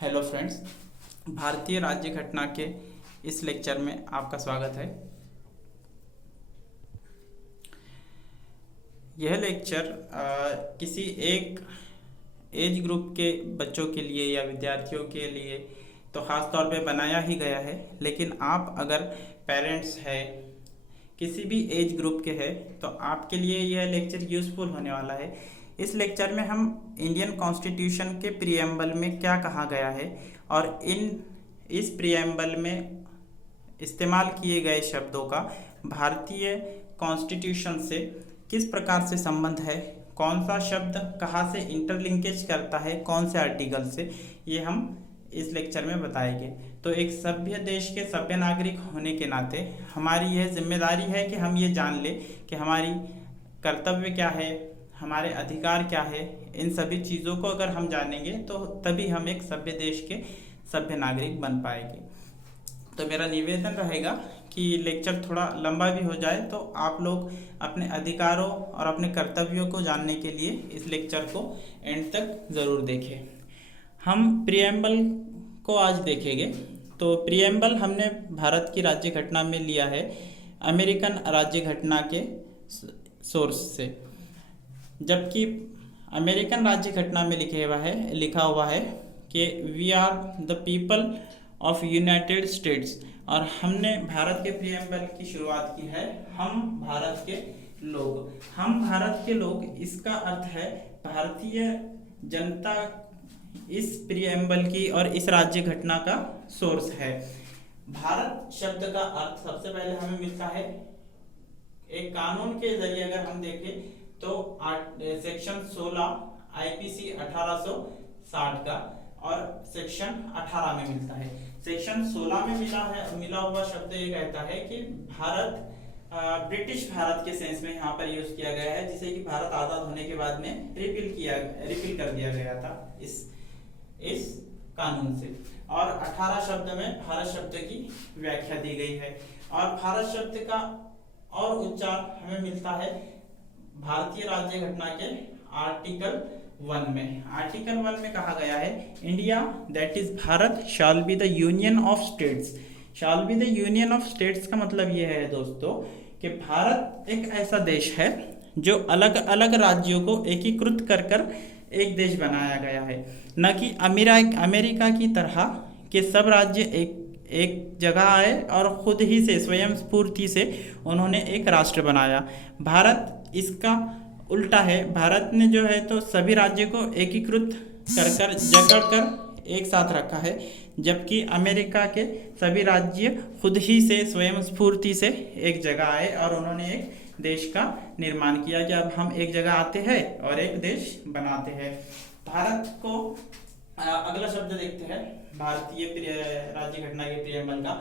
Hello friends, भारतीय राज्य घटना के इस लेक्चर में आपका स्वागत है। यह लेक्चर किसी एक एज ग्रुप के बच्चों के लिए या विद्यार्थियों के लिए तो ख़ास तौर पे बनाया ही गया है, लेकिन आप अगर पेरेंट्स हैं, किसी भी एज ग्रुप के हैं, तो आपके लिए यह लेक्चर यूज़फुल होने वाला है। इस लेक्चर में हम इंडियन कॉन्स्टिट्यूशन के प्रीएम्बल में क्या कहा गया है और इस प्रीएम्बल में इस्तेमाल किए गए शब्दों का भारतीय कॉन्स्टिट्यूशन से किस प्रकार से संबंध है, कौन सा शब्द कहाँ से इंटरलिंकेज करता है, कौन से आर्टिकल से, ये हम इस लेक्चर में बताएंगे। तो एक सभ्य देश के सभ्य नागरिक होने के नाते हमारी यह जिम्मेदारी है कि हम ये जान लें कि हमारी कर्तव्य क्या है, हमारे अधिकार क्या है। इन सभी चीज़ों को अगर हम जानेंगे तो तभी हम एक सभ्य देश के सभ्य नागरिक बन पाएंगे। तो मेरा निवेदन रहेगा कि लेक्चर थोड़ा लंबा भी हो जाए तो आप लोग अपने अधिकारों और अपने कर्तव्यों को जानने के लिए इस लेक्चर को एंड तक ज़रूर देखें। हम प्रीएम्बल को आज देखेंगे। तो प्रीएम्बल हमने भारत की राज्य घटना में लिया है अमेरिकन राज्य घटना के सोर्स से, जबकि अमेरिकन राज्य घटना में लिखा हुआ है कि we are the people of United States, और हमने भारत के प्रीएम्बल की शुरुआत की है हम भारत के लोग। हम भारत के लोग, इसका अर्थ है भारतीय जनता इस प्रीएम्बल की और इस राज्य घटना का सोर्स है। भारत शब्द का अर्थ सबसे पहले हमें मिलता है एक कानून के जरिए। अगर हम देखें तो सेक्शन 16 आईपीसी 1860 का और सेक्शन 18 में मिलता है। सेक्शन 16 में मिला हुआ शब्द ये कहता है कि भारत ब्रिटिश भारत के सेंस में यहाँ पर यूज किया गया है, जिसे कि भारत आजाद होने के बाद में रिपील कर दिया गया था इस कानून से। और 18 शब्द में भारत शब्द की व्याख्या दी गई है, और भारत शब्द का और उच्चार हमें मिलता है भारतीय राज्य घटना के आर्टिकल 1 में। आर्टिकल 1 में कहा गया है India that is Bharat shall be the union of states. Shall be the union of states का मतलब ये है दोस्तों कि भारत एक ऐसा देश है जो अलग अलग राज्यों को एकीकृत कर एक देश बनाया गया है, न कि अमेरिका की तरह के सब राज्य एक जगह आए और खुद ही से स्वयं स्फूर्ति से उन्होंने एक राष्ट्र बनाया। भारत इसका उल्टा है। भारत ने जो है तो सभी राज्यों को एकीकृत जकड़ कर एक साथ रखा है, जबकि अमेरिका के सभी राज्य खुद ही से स्वयं स्फूर्ति से एक जगह आए और उन्होंने एक देश का निर्माण किया कि अब हम एक जगह आते हैं और एक देश बनाते हैं। भारत को अगला शब्द देखते हैं भारतीय राज्य घटना के प्रीएम्बल का।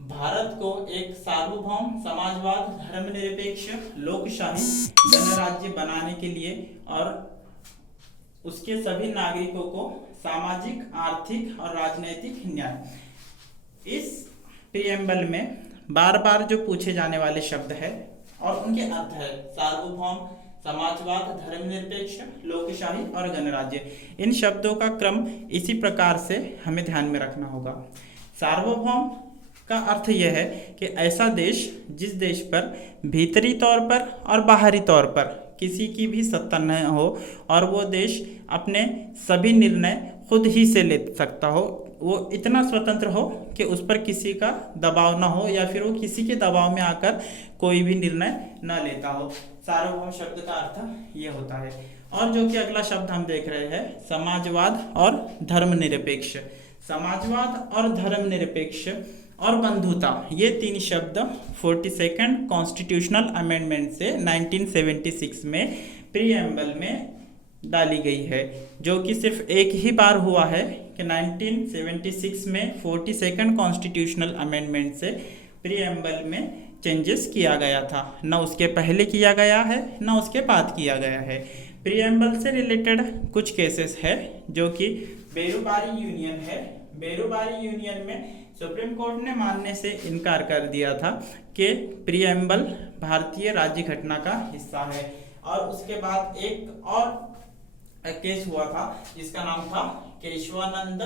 भारत को एक सार्वभौम समाजवाद धर्मनिरपेक्ष लोकशाही गणराज्य बनाने के लिए और उसके सभी नागरिकों को सामाजिक, आर्थिक और राजनीतिक न्याय। इस प्रीएम्बल में बार बार जो पूछे जाने वाले शब्द है और उनके अर्थ है सार्वभौम, समाजवाद, धर्मनिरपेक्ष, लोकशाही और गणराज्य। इन शब्दों का क्रम इसी प्रकार से हमें ध्यान में रखना होगा। सार्वभौम का अर्थ यह है कि ऐसा देश जिस देश पर भीतरी तौर पर और बाहरी तौर पर किसी की भी सत्ता न हो और वो देश अपने सभी निर्णय खुद ही से ले सकता हो, वो इतना स्वतंत्र हो कि उस पर किसी का दबाव ना हो या फिर वो किसी के दबाव में आकर कोई भी निर्णय न लेता हो। सार्वभौम शब्द का अर्थ ये होता है। और जो कि अगला शब्द हम देख रहे हैं समाजवाद और धर्मनिरपेक्ष। समाजवाद और धर्मनिरपेक्ष और बंधुता, ये तीन शब्द 42nd कॉन्स्टिट्यूशनल अमेंडमेंट से 1976 में प्रीएम्बल में डाली गई है, जो कि सिर्फ एक ही बार हुआ है कि 1976 में 42nd कॉन्स्टिट्यूशनल अमेंडमेंट से प्रीएम्बल में चेंजेस किया गया था। न उसके पहले किया गया है न उसके बाद किया गया है। प्रीएम्बल से रिलेटेड कुछ केसेस है जो कि बेरोबारी यूनियन है। बेरोबारी यूनियन में सुप्रीम कोर्ट ने मानने से इनकार कर दिया था कि प्रीएम्बल भारतीय राज्य घटना का हिस्सा है। और उसके बाद एक और केस हुआ था जिसका नाम था केशवानंद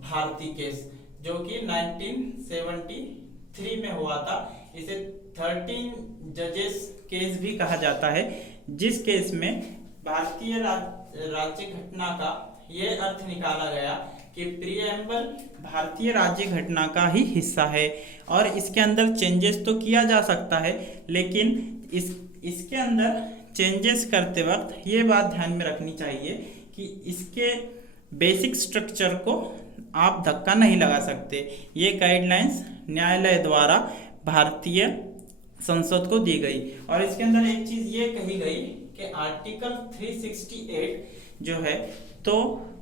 भारती केस, जो कि 1973 में हुआ था। इसे 13 जजेस केस भी कहा जाता है, जिस केस में भारतीय राज्य घटना का ये अर्थ निकाला गया कि प्रीएम्बल भारतीय राज्य घटना का ही हिस्सा है और इसके अंदर चेंजेस तो किया जा सकता है, लेकिन इसके अंदर चेंजेस करते वक्त ये बात ध्यान में रखनी चाहिए कि इसके बेसिक स्ट्रक्चर को आप धक्का नहीं लगा सकते। ये गाइडलाइंस न्यायालय द्वारा भारतीय संसद को दी गई। और इसके अंदर एक चीज ये कही गई कि आर्टिकल 368 जो है तो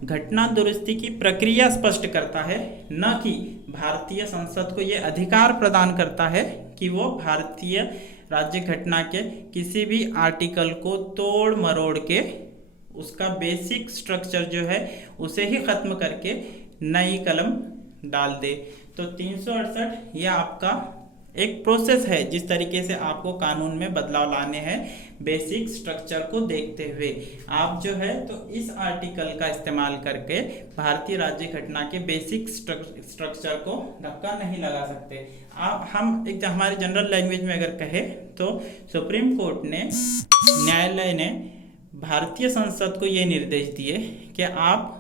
घटना दुरुस्ती की प्रक्रिया स्पष्ट करता है, न कि भारतीय संसद को ये अधिकार प्रदान करता है कि वो भारतीय राज्य घटना के किसी भी आर्टिकल को तोड़ मरोड़ के उसका बेसिक स्ट्रक्चर जो है उसे ही खत्म करके नई कलम डाल दे। तो 368 ये आपका एक प्रोसेस है जिस तरीके से आपको कानून में बदलाव लाने हैं बेसिक स्ट्रक्चर को देखते हुए। आप जो है तो इस आर्टिकल का इस्तेमाल करके भारतीय राज्य घटना के बेसिक स्ट्रक्चर को धक्का नहीं लगा सकते। आप हम एक हमारे जनरल लैंग्वेज में अगर कहे तो सुप्रीम कोर्ट ने, न्यायालय ने भारतीय संसद को ये निर्देश दिए कि आप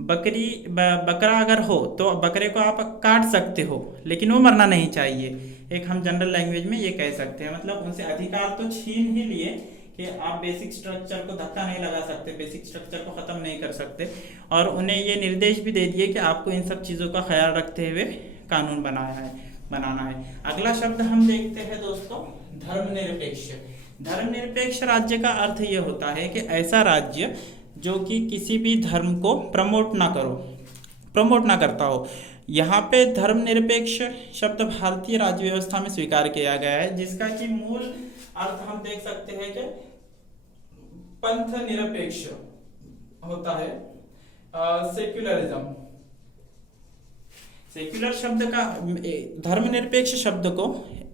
बकरा अगर हो तो बकरे को आप काट सकते हो, लेकिन वो मरना नहीं चाहिए। एक हम जनरल लैंग्वेज में ये कह सकते हैं, मतलब उनसे अधिकार तो छीन ही लिए कि आप बेसिक स्ट्रक्चर को धक्का नहीं लगा सकते, बेसिक स्ट्रक्चर को ख़त्म नहीं कर सकते, और उन्हें ये निर्देश भी दे दिए कि आपको इन सब चीज़ों का ख्याल रखते हुए कानून बनाना है। अगला शब्द हम देखते हैं दोस्तों, धर्मनिरपेक्ष। धर्मनिरपेक्ष राज्य का अर्थ ये होता है कि ऐसा राज्य जो कि किसी भी धर्म को प्रमोट ना करता हो। यहाँ पे धर्मनिरपेक्ष शब्द भारतीय राज्य व्यवस्था में स्वीकार किया गया है, जिसका कि मूल अर्थ हम देख सकते हैं कि पंथ निरपेक्ष होता है, सेक्युलरिज्म। सेक्युलर शब्द का, धर्मनिरपेक्ष शब्द को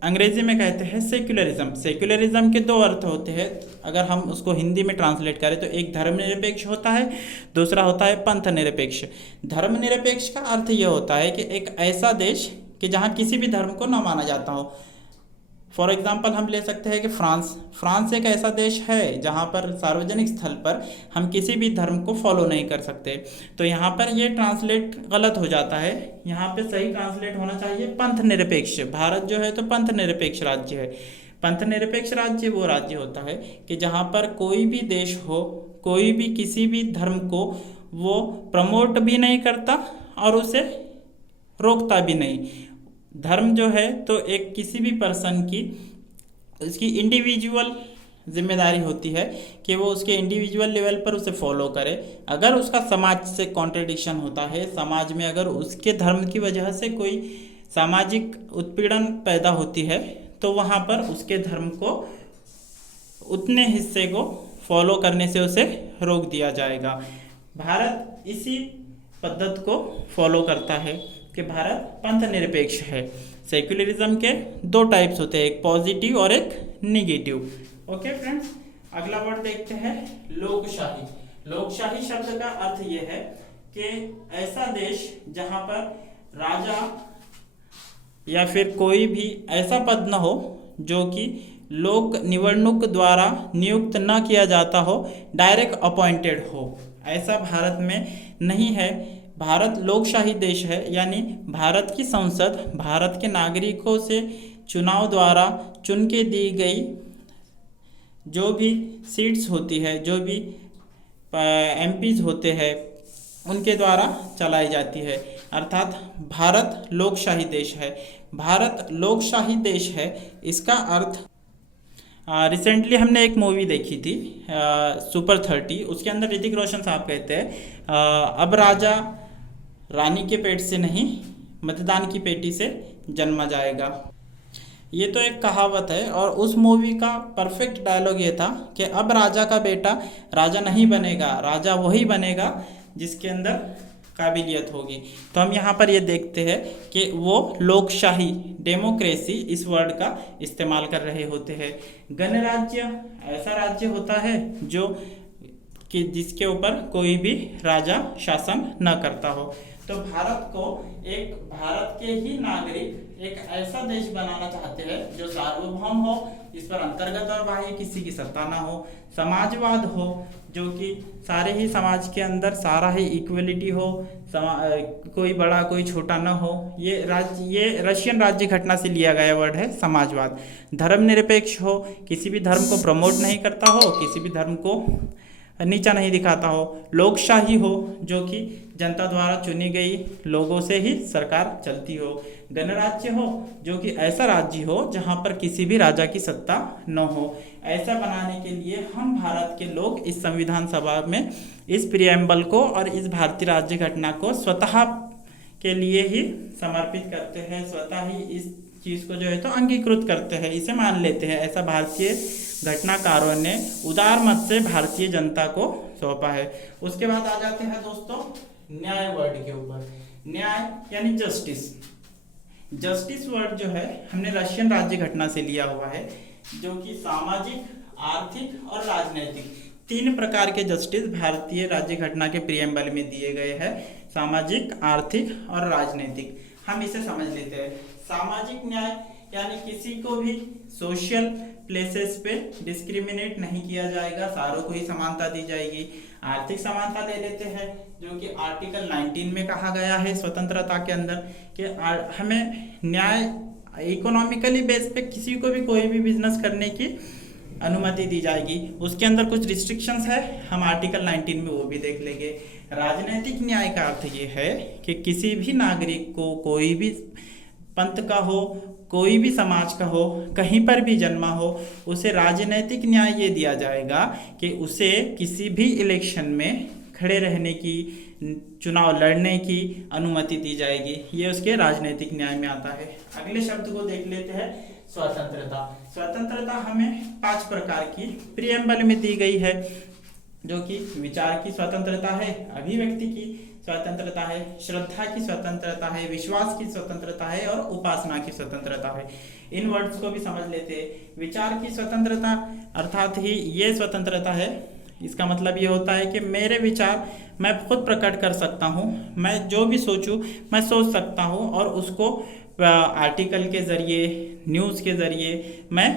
अंग्रेजी में कहते हैं सेक्युलरिज्म। सेक्युलरिज्म के दो अर्थ होते हैं, अगर हम उसको हिंदी में ट्रांसलेट करें तो एक धर्मनिरपेक्ष होता है, दूसरा होता है पंथ निरपेक्ष। धर्मनिरपेक्ष का अर्थ यह होता है कि एक ऐसा देश कि जहाँ किसी भी धर्म को न माना जाता हो। फॉर एग्जाम्पल हम ले सकते हैं कि फ्रांस एक ऐसा देश है जहाँ पर सार्वजनिक स्थल पर हम किसी भी धर्म को फॉलो नहीं कर सकते। तो यहाँ पर ये ट्रांसलेट गलत हो जाता है, यहाँ पे सही ट्रांसलेट होना चाहिए पंथ निरपेक्ष। भारत जो है तो पंथ निरपेक्ष राज्य है। पंथ निरपेक्ष राज्य वो राज्य होता है कि जहाँ पर कोई भी देश हो, कोई भी किसी भी धर्म को वो प्रमोट भी नहीं करता और उसे रोकता भी नहीं। धर्म जो है तो एक किसी भी पर्सन की, उसकी इंडिविजुअल जिम्मेदारी होती है कि वो उसके इंडिविजुअल लेवल पर उसे फॉलो करे। अगर उसका समाज से कॉन्ट्रडिक्शन होता है, समाज में अगर उसके धर्म की वजह से कोई सामाजिक उत्पीड़न पैदा होती है, तो वहाँ पर उसके धर्म को, उतने हिस्से को फॉलो करने से उसे रोक दिया जाएगा। भारत इसी पद्धति को फॉलो करता है कि भारत पंथ निरपेक्ष है। सेक्युलरिज्म के दो टाइप्स होते हैं, एक पॉजिटिव और एक निगेटिव। ओके फ्रेंड्स, अगला वर्ड देखते हैं, लोकशाही। लोकशाही शब्द का अर्थ यह है कि ऐसा देश जहां पर राजा या फिर कोई भी ऐसा पद न हो जो कि लोक निवडणुक द्वारा नियुक्त न किया जाता हो, डायरेक्ट अपॉइंटेड हो। ऐसा भारत में नहीं है। भारत लोकशाही देश है, यानी भारत की संसद भारत के नागरिकों से चुनाव द्वारा चुन के दी गई जो भी सीट्स होती है, जो भी एमपीज होते हैं, उनके द्वारा चलाई जाती है। अर्थात भारत लोकशाही देश है। भारत लोकशाही देश है, इसका अर्थ रिसेंटली हमने एक मूवी देखी थी सुपर 30, उसके अंदर ऋतिक रोशन साहब कहते हैं अब राजा रानी के पेट से नहीं, मतदान की पेटी से जन्मा जाएगा। ये तो एक कहावत है, और उस मूवी का परफेक्ट डायलॉग ये था कि अब राजा का बेटा राजा नहीं बनेगा, राजा वही बनेगा जिसके अंदर काबिलियत होगी। तो हम यहाँ पर ये देखते हैं कि वो लोकशाही, डेमोक्रेसी इस वर्ड का इस्तेमाल कर रहे होते हैं। गणराज्य ऐसा राज्य होता है जो कि जिसके ऊपर कोई भी राजा शासन न करता हो। तो भारत को एक भारत के ही नागरिक एक ऐसा देश बनाना चाहते हैं जो सार्वभौम हो, इस पर अंतर्गत और बाह्य किसी की सत्ता ना हो, समाजवाद हो जो कि सारे ही समाज के अंदर सारा ही इक्वलिटी हो, कोई बड़ा कोई छोटा ना हो। ये रशियन राज्य घटना से लिया गया वर्ड है समाजवाद। धर्मनिरपेक्ष हो, किसी भी धर्म को प्रमोट नहीं करता हो, किसी भी धर्म को नीचा नहीं दिखाता हो। लोकशाही हो, जो कि जनता द्वारा चुनी गई लोगों से ही सरकार चलती हो। गणराज्य हो, जो कि ऐसा राज्य हो जहां पर किसी भी राजा की सत्ता न हो। ऐसा बनाने के लिए हम भारत के लोग इस संविधान सभा में इस प्रियम्बल को और इस भारतीय राज्य घटना को स्वतः के लिए ही समर्पित करते हैं, स्वतः ही इस चीज़ को जो है तो अंगीकृत करते हैं, इसे मान लेते हैं। ऐसा भारतीय घटनाकारों ने उदार मत से भारतीय जनता को सौंपा है। उसके बाद आ जाते हैं दोस्तों न्याय वर्ड के ऊपर। न्याय यानी जस्टिस। जस्टिस वर्ड जो है हमने रशियन राज्य घटना से लिया हुआ है, जो कि सामाजिक, आर्थिक और राजनैतिक 3 प्रकार के जस्टिस भारतीय राज्य घटना के प्रियम्बल में दिए गए हैं। सामाजिक, आर्थिक और राजनैतिक। हम इसे समझ लेते हैं। सामाजिक न्याय यानी किसी को भी सोशल प्लेसेस पे डिस्क्रिमिनेट नहीं किया जाएगा, सारों को ही समानता दी जाएगी। आर्थिक समानता ले लेते हैं, जो कि आर्टिकल 19 में कहा गया है स्वतंत्रता के अंदर कि हमें न्याय इकोनॉमिकली बेस पे किसी को भी कोई भी बिजनेस करने की अनुमति दी जाएगी। उसके अंदर कुछ रिस्ट्रिक्शंस है, हम आर्टिकल 19 में वो भी देख लेंगे। राजनीतिक न्याय का अर्थ ये है कि किसी भी नागरिक को, कोई भी पंथ का हो, कोई भी समाज का हो, कहीं पर भी जन्मा हो, उसे राजनीतिक न्याय ये दिया जाएगा कि उसे किसी भी इलेक्शन में खड़े रहने की, चुनाव लड़ने की अनुमति दी जाएगी। ये उसके राजनीतिक न्याय में आता है। अगले शब्द को देख लेते हैं स्वतंत्रता। स्वतंत्रता हमें 5 प्रकार की प्रियम्बल में दी गई है, जो कि विचार की स्वतंत्रता है, अभिव्यक्ति की स्वतंत्रता है, श्रद्धा की स्वतंत्रता है, विश्वास की स्वतंत्रता है और उपासना की स्वतंत्रता है। इन वर्ड्स को भी समझ लेते हैं। विचार की स्वतंत्रता अर्थात ही ये स्वतंत्रता है, इसका मतलब ये होता है कि मेरे विचार मैं खुद प्रकट कर सकता हूँ, मैं जो भी सोचूं मैं सोच सकता हूँ और उसको आर्टिकल के ज़रिए, न्यूज़ के ज़रिए मैं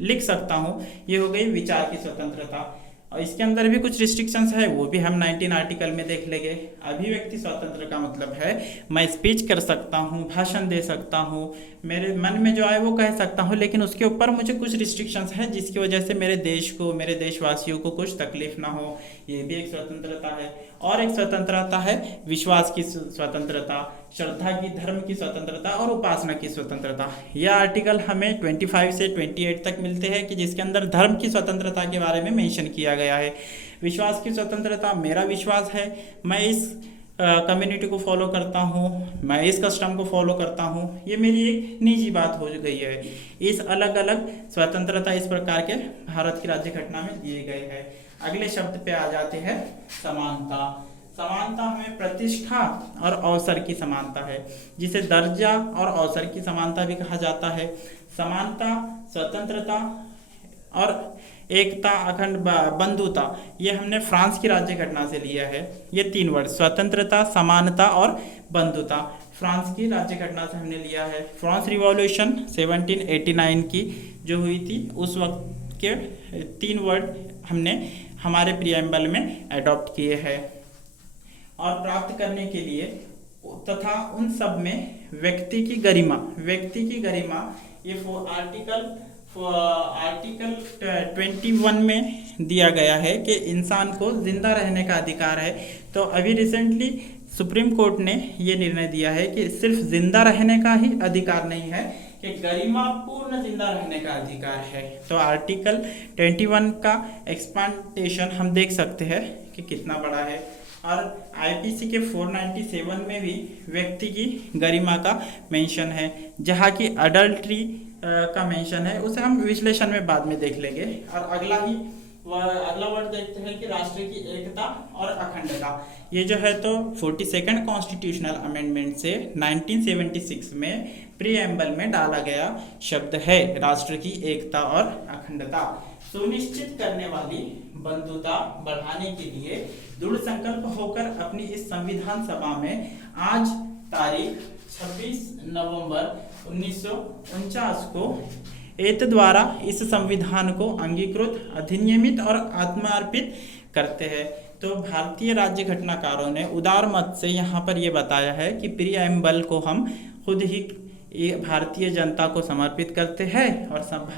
लिख सकता हूँ। ये हो गई विचार की स्वतंत्रता। और इसके अंदर भी कुछ रिस्ट्रिक्शंस है, वो भी हम 19 आर्टिकल में देख लेंगे। अभिव्यक्ति स्वतंत्र का मतलब है मैं स्पीच कर सकता हूँ, भाषण दे सकता हूँ, मेरे मन में जो आए वो कह सकता हूँ, लेकिन उसके ऊपर मुझे कुछ रिस्ट्रिक्शंस हैं जिसकी वजह से मेरे देश को, मेरे देशवासियों को कुछ तकलीफ ना हो। ये भी एक स्वतंत्रता है। और एक स्वतंत्रता है विश्वास की स्वतंत्रता, श्रद्धा की, धर्म की स्वतंत्रता और उपासना की स्वतंत्रता। यह आर्टिकल हमें 25 से 28 तक मिलते हैं कि जिसके अंदर धर्म की स्वतंत्रता के बारे में मेंशन किया गया है। विश्वास की स्वतंत्रता, मेरा विश्वास है, मैं इस कम्युनिटी को फॉलो करता हूँ, मैं इस कस्टम को फॉलो करता हूँ, ये मेरी एक निजी बात हो गई है। इस अलग अलग स्वतंत्रता इस प्रकार के भारत की राज्य घटना में दिए गए हैं। अगले शब्द पे आ जाते हैं समानता। समानता हमें प्रतिष्ठा और अवसर की समानता है, जिसे दर्जा और अवसर की समानता भी कहा जाता है। समानता, स्वतंत्रता और एकता, अखंड बंधुता, ये हमने फ्रांस की राज्य घटना से लिया है। ये 3 वर्ड स्वतंत्रता, समानता और बंधुता फ्रांस की राज्य घटना से हमने लिया है। फ्रांस रिवॉल्यूशन 1789 की जो हुई थी, उस वक्त के 3 वर्ड हमने हमारे प्रियम्बल में अडॉप्ट किए हैं। और प्राप्त करने के लिए तथा उन सब में व्यक्ति की गरिमा ये आर्टिकल 21 में दिया गया है कि इंसान को जिंदा रहने का अधिकार है। तो अभी रिसेंटली सुप्रीम कोर्ट ने ये निर्णय दिया है कि सिर्फ जिंदा रहने का ही अधिकार नहीं है, कि गरिमापूर्ण जिंदा रहने का अधिकार है। तो आर्टिकल 21 का एक्सपांडेशन हम देख सकते हैं कि कितना बड़ा है। और आईपीसी के 497 में भी व्यक्ति की गरिमा का मेंशन है, जहाँ की अडल्ट्री का मेंशन है, उसे हम विश्लेषण में बाद में देख लेंगे। और अगला वर्ड देखते हैं कि राष्ट्र की एकता और अखंडता। ये जो है तो 42nd कॉन्स्टिट्यूशनल अमेंडमेंट से 1976 में प्रीएम्बल में डाला गया शब्द है, राष्ट्र की एकता और अखंडता सुनिश्चित करने वाली बंधुता बढ़ाने के लिए दृढ़ संकल्प होकर अपनी इस संविधान सभा में आज तारीख 26 नवंबर 1949 को एत द्वारा इस संविधान को अंगीकृत, अधिनियमित और आत्मार्पित करते हैं। तो भारतीय राज्य घटनाकारों ने उदार मत से यहाँ पर ये बताया है कि प्रीएम्बल को हम खुद ही भारतीय जनता को समर्पित करते हैं और सब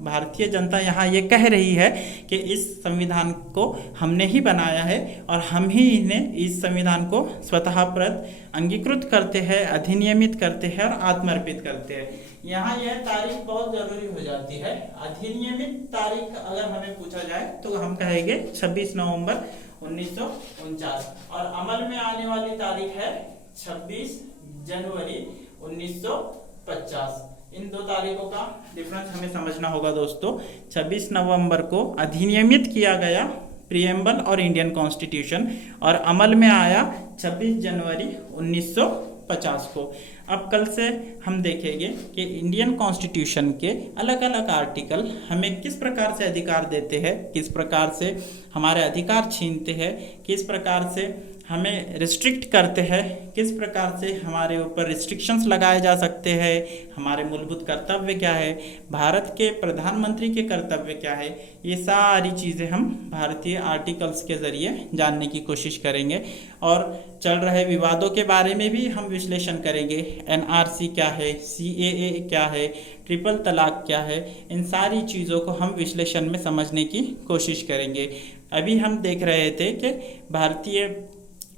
भारतीय जनता यहाँ ये कह रही है कि इस संविधान को हमने ही बनाया है और हम ही इन्हें इस संविधान को स्वतः प्रत अंगीकृत करते हैं, अधिनियमित करते हैं और आत्मर्पित करते हैं। यहाँ यह तारीख बहुत जरूरी हो जाती है। अधिनियमित तारीख अगर हमें पूछा जाए तो हम कहेंगे 26 नवंबर 1949 और अमल में आने वाली तारीख है 26 जनवरी 1950। इन दो तारीखों का डिफरेंस हमें समझना होगा दोस्तों। 26 नवंबर को अधिनियमित किया गया प्रीएम्बल और इंडियन कॉन्स्टिट्यूशन और अमल में आया 26 जनवरी 1950 को। अब कल से हम देखेंगे कि इंडियन कॉन्स्टिट्यूशन के अलग अलग आर्टिकल हमें किस प्रकार से अधिकार देते हैं, किस प्रकार से हमारे अधिकार छीनते हैं, किस प्रकार से हमें रिस्ट्रिक्ट करते हैं, किस प्रकार से हमारे ऊपर रिस्ट्रिक्शंस लगाए जा सकते हैं, हमारे मूलभूत कर्तव्य क्या है, भारत के प्रधानमंत्री के कर्तव्य क्या है, ये सारी चीज़ें हम भारतीय आर्टिकल्स के ज़रिए जानने की कोशिश करेंगे। और चल रहे विवादों के बारे में भी हम विश्लेषण करेंगे। एनआरसी क्या है, सीएए क्या है, ट्रिपल तलाक क्या है, इन सारी चीज़ों को हम विश्लेषण में समझने की कोशिश करेंगे। अभी हम देख रहे थे कि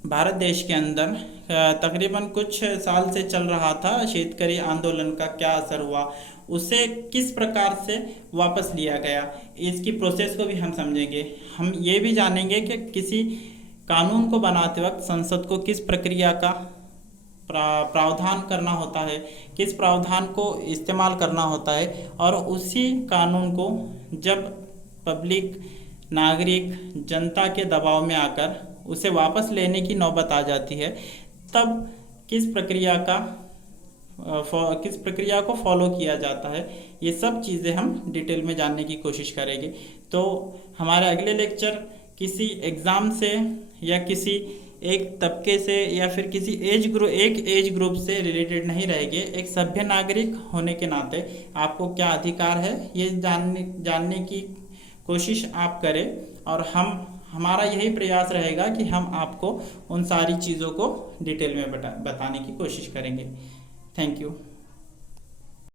भारत देश के अंदर तकरीबन कुछ साल से चल रहा था शेतकरी आंदोलन का क्या असर हुआ, उसे किस प्रकार से वापस लिया गया, इसकी प्रोसेस को भी हम समझेंगे। हम ये भी जानेंगे कि किसी कानून को बनाते वक्त संसद को किस प्रक्रिया का प्रावधान करना होता है, किस प्रावधान को इस्तेमाल करना होता है और उसी कानून को जब पब्लिक नागरिक जनता के दबाव में आकर उसे वापस लेने की नौबत आ जाती है, तब किस प्रक्रिया को फॉलो किया जाता है, ये सब चीज़ें हम डिटेल में जानने की कोशिश करेंगे। तो हमारे अगले लेक्चर किसी एग्ज़ाम से या किसी एक तबके से या फिर किसी एज ग्रुप से रिलेटेड नहीं रहेंगे। एक सभ्य नागरिक होने के नाते आपको क्या अधिकार है ये जानने की कोशिश आप करें और हमारा यही प्रयास रहेगा कि हम आपको उन सारी चीज़ों को डिटेल में बताने की कोशिश करेंगे। Thank you.